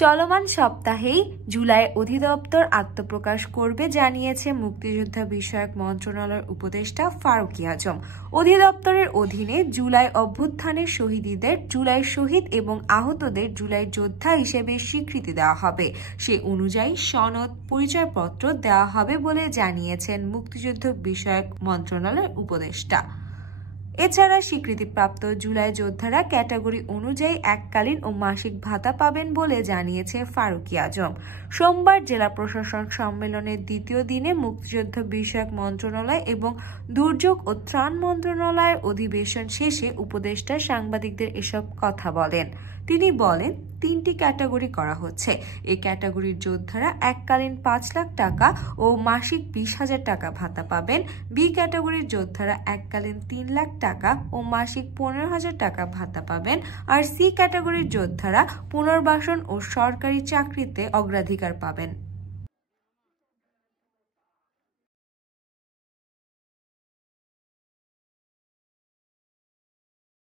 চলমান সপ্তাহেই জুলাই অধিদপ্তর আত্মপ্রকাশ করবে জানিয়েছে মুক্তিযোদ্ধা বিষয়ক মন্ত্রণালয়ের উপদেষ্টা ফারুকী আজম। অধিদপ্তরের অধীনে জুলাই অভ্যুত্থানের শহীদদের জুলাই শহীদ এবং আহতদের জুলাই যোদ্ধা হিসেবে স্বীকৃতি দেওয়া হবে। সে অনুযায়ী সনদ পরিচয়পত্র দেওয়া হবে বলে জানিয়েছেন মুক্তিযুদ্ধ বিষয়ক মন্ত্রণালয়ের উপদেষ্টা। এছাড়া স্বীকৃতিপ্রাপ্ত জুলাই যোদ্ধারা ক্যাটাগরি অনুযায়ী এককালীন ও মাসিক ভাতা পাবেন বলে জানিয়েছে ফারুকী আজম। সোমবার জেলা প্রশাসন সম্মেলনের দ্বিতীয় দিনে মুক্তিযুদ্ধ বিষয়ক মন্ত্রণালয় এবং দুর্যোগ ও ত্রাণ মন্ত্রণালয়ের অধিবেশন শেষে উপদেষ্টা সাংবাদিকদের এসব কথা বলেন। তিনি বলেন, 3টি ক্যাটাগরি করা হচ্ছে। এই ক্যাটাগরির যোদ্ধারা এককালীন 5 লাখ টাকা ও মাসিক 20,000 টাকা ভাতা পাবেন। বি ক্যাটাগরির যোদ্ধারা এককালীন 3 লাখ টাকা ও মাসিক 15,000 টাকা ভাতা পাবেন। আর সি ক্যাটাগরির যোদ্ধারা পুনর্বাসন ও সরকারি চাকরিতে অগ্রাধিকার পাবেন।